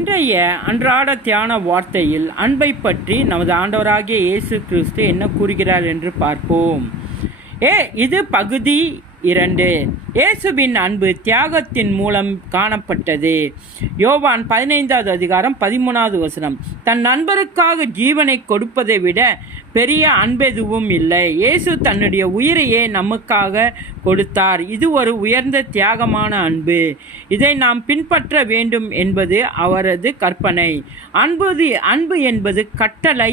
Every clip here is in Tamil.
இன்றைய அன்றாட தியான வார்த்தையில் அன்பை பற்றி நமது ஆண்டவராகிய இயேசு கிறிஸ்து என்ன கூறுகிறார் என்று பார்ப்போம். இது பகுதி 2. இயேசுவின் அன்பு தியாகத்தின் மூலம் காணப்பட்டது. யோவான் 15வது அதிகாரம் 13வது வசனம். தன் நண்பருக்காக ஜீவனை கொடுப்பதை விட பெரிய அன்பெதுவும் இல்லை. இயேசு தன்னுடைய உயிரையே நமக்காக கொடுத்தார். இது ஒரு உயர்ந்த தியாகமான அன்பு. இதை நாம் பின்பற்ற வேண்டும் என்பது அவரது கற்பனை. அன்பு என்பது கட்டளை,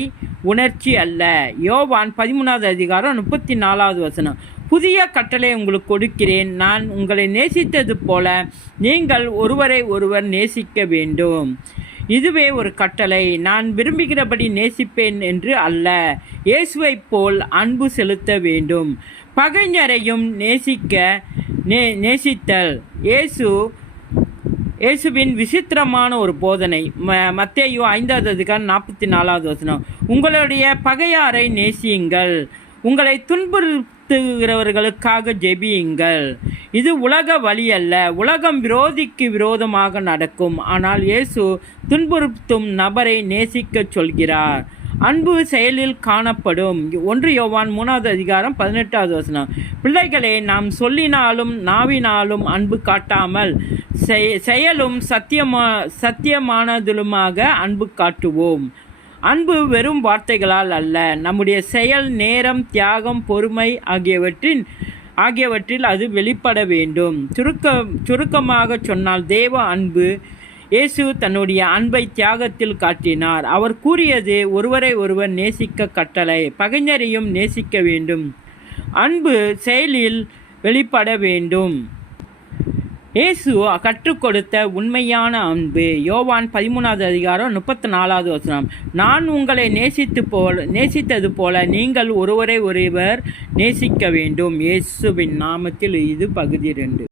உணர்ச்சி அல்ல. யோவான் 13வது அதிகாரம் 34வது வசனம். புதிய கட்டளை உங்களுக்கு கொடுக்கிறேன், நான் உங்களை நேசித்தது போல நீங்கள் ஒருவரை ஒருவர் நேசிக்க வேண்டும். இதுவே ஒரு கட்டளை. நான் விரும்புகிறபடி நேசிப்பேன் என்று அல்ல, இயேசுவைப் போல் அன்பு செலுத்த வேண்டும். பகைஞரையும் நேசித்தல் இயேசுவின் விசித்திரமான ஒரு போதனை. மத்தேயு 5வது அதிகாரம் 44வது வசனம். உங்களுடைய பகையாரை நேசியுங்கள், உங்களை துன்புறுத்துகிறவர்களுக்காக ஜெபியுங்கள். இது உலக வழி அல்ல. உலகம் விரோதிக்கு விரோதமாக நடக்கும். ஆனால் இயேசு துன்புறுத்தும் நபரை நேசிக்க சொல்கிறார். அன்பு செயலில் காணப்படும். 1 யோவான் 3வது அதிகாரம் 18வது வசனம். பிள்ளைகளே, நாம் சொல்லினாலும் நாவினாலும் அன்பு காட்டாமல் செயலும் சத்தியமானதிலுமாக அன்பு காட்டுவோம். அன்பு வெறும் வார்த்தைகளால் அல்ல, நம்முடைய செயல், நேரம், தியாகம், பொறுமை ஆகியவற்றில் அது வெளிப்பட வேண்டும். சுருக்கமாக சொன்னால், தேவ அன்பு. இயேசு தன்னுடைய அன்பை தியாகத்தில் காட்டினார். அவர் கூறியது ஒருவரை ஒருவர் நேசிக்க கட்டளை. பகைஞரையும் நேசிக்க வேண்டும். அன்பு செயலில் வெளிப்பட வேண்டும். இயேசு கற்றுக் கொடுத்த உண்மையான அன்பு. யோவான் 13வது அதிகாரம் 34வது வசனம். நான் உங்களை நேசித்தது போல நீங்கள் ஒருவரை ஒருவர் நேசிக்க வேண்டும். இயேசுவின் நாமத்தில் இது பகுதி 2.